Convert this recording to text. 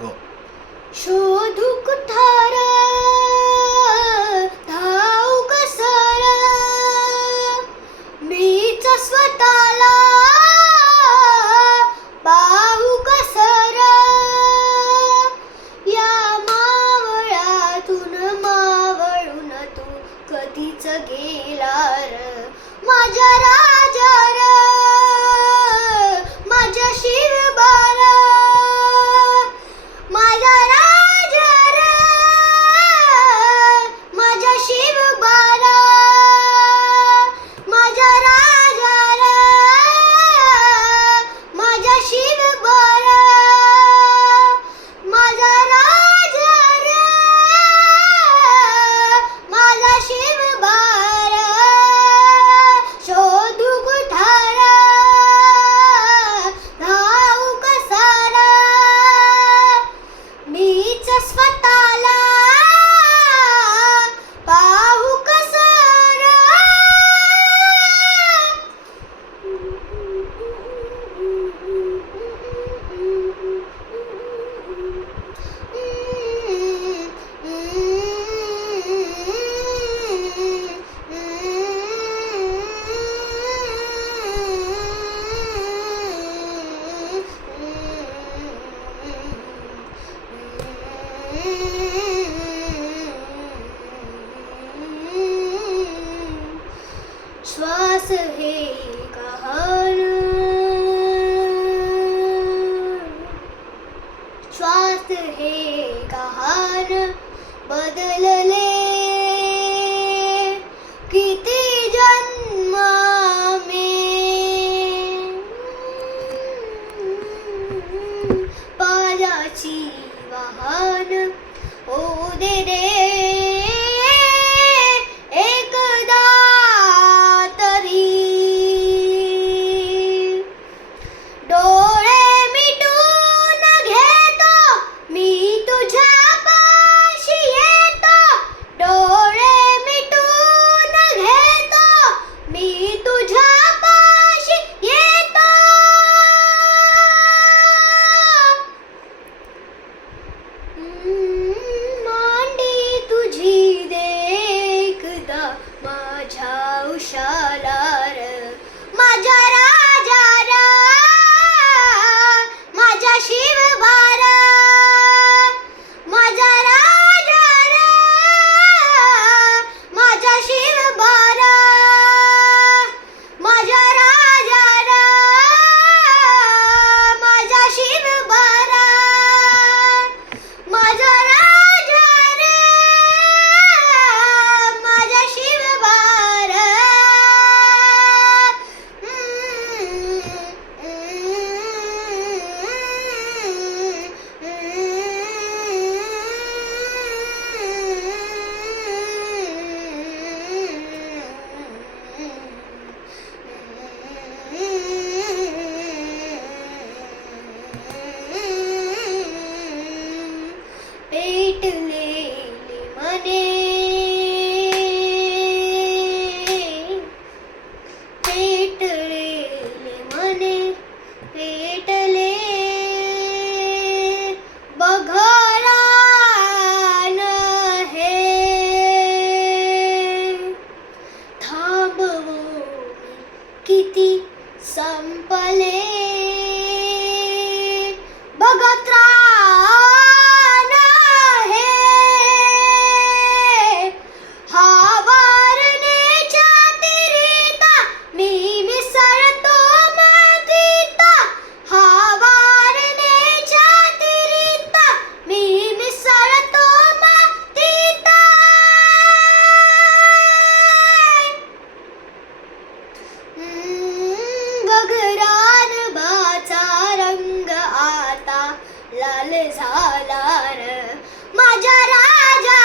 गो. शोधू कुठार धावू कसर मीच स्वतःला पाहू कसर या मावळातून मावळून तू कधीच गेला र माझ्या राजा र माझ्या शिवबार माझा राजा र माझ्या शिवबार माझा राजा र माझ्या शिवबार माझा राजा र माझा शिवबार शोधू कुठार धावू कसार मीच स्वतःला पाहू कसर श्वास हे कहाण श्वास हे कहाण बदलले किती जन्म में पायाची वाहन होऊ दे रे एकदा तरी डोळे मिटून घेतो मी तुझ्या पाशी येतो डोळे मिटून घेतो मी तुझ्या पाशी येतो मांडी तुझी देखदा माझ्या उशाला र माझ्या राजा र माझ्या शिवबार माझा राजा र माझ्या शिवबार माझ्या राजा र माझ्या शिवबार माझा राजा र माझ्या शिवबार पेटलेले मने पेटलेले मने पेटले बघरान हे थांबवू किती संपले बघत रान हे हावारणेच्या तिरीता मी मिसळतो मातीत हावारणेच्या तिरीता मी मिसळतो मातीत बघरान बाचा रंग आता लाल झाला र माझ्या राजा